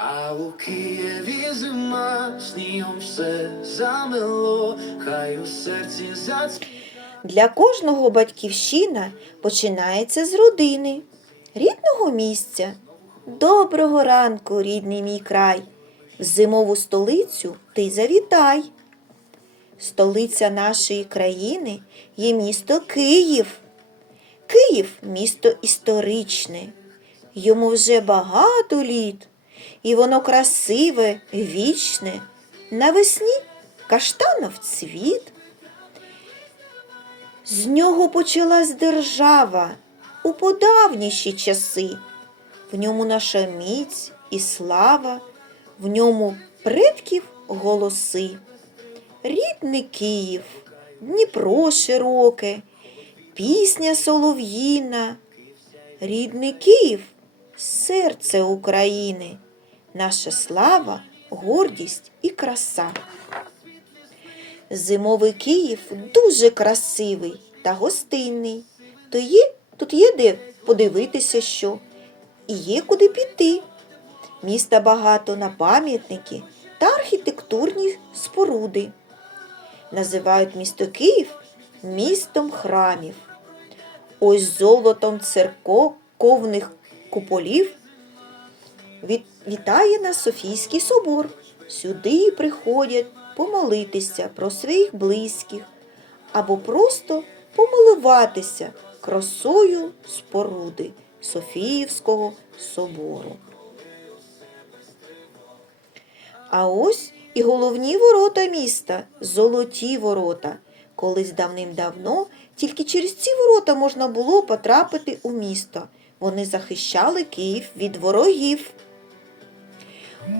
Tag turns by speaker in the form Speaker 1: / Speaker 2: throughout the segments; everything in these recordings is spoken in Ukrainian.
Speaker 1: А у Києві зима, снігом все замело, хай у серці зацвіє.
Speaker 2: Для кожного батьківщина починається з родини, рідного місця. Доброго ранку, рідний мій край. В зимову столицю ти завітай. Столиця нашої країни є місто Київ. Київ місто історичне. Йому вже багато літ, і воно красиве, вічне. Навесні каштанов цвіт. З нього почалась держава у подавніші часи. В ньому наша міць і слава, в ньому предків голоси. Рідний Київ, Дніпро широке, пісня солов'їна. Рідний Київ серце України, наша слава, гордість і краса. Зимовий Київ дуже красивий та гостинний. То є, тут є де подивитися що, і є куди піти. Міста багато на пам'ятники та архітектурні споруди. Називають місто Київ містом храмів. Ось золотом церковних куполів від- вітає нас Софійський собор. Сюди приходять помолитися про своїх близьких або просто помилуватися красою споруди Софіївського собору. А ось і головні ворота міста золоті ворота. Колись давним-давно тільки через ці ворота можна було потрапити у місто. Вони захищали Київ від ворогів.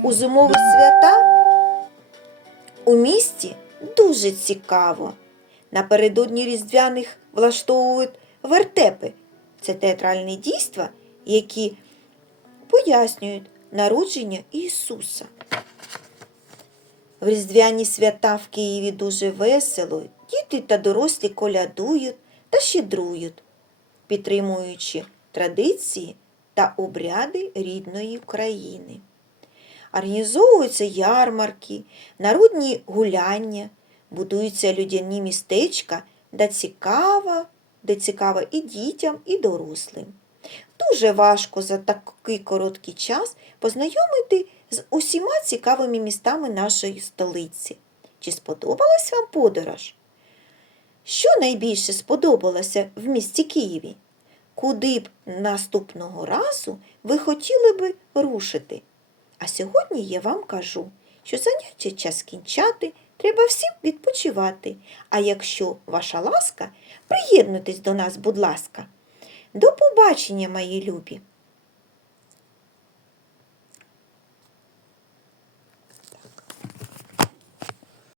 Speaker 2: У зимові свята у місті дуже цікаво. Напередодні різдвяних влаштовують вертепи. Це театральні дійства, які пояснюють народження Ісуса. В різдвяні свята в Києві дуже весело, діти та дорослі колядують та щедрують, підтримуючи традиції та обряди рідної країни. Організовуються ярмарки, народні гуляння, будуються людяні містечка, де цікаво, де цікаво і дітям, і дорослим. Дуже важко за такий короткий час познайомити з усіма цікавими містами нашої столиці. Чи сподобалась вам подорож? Що найбільше сподобалося в місті Києві? Куди б наступного разу ви хотіли би рушити? А сьогодні я вам кажу, що заняття час кінчати, треба всім відпочивати. А якщо ваша ласка, приєднуйтесь до нас, будь ласка. До побачення, мої любі!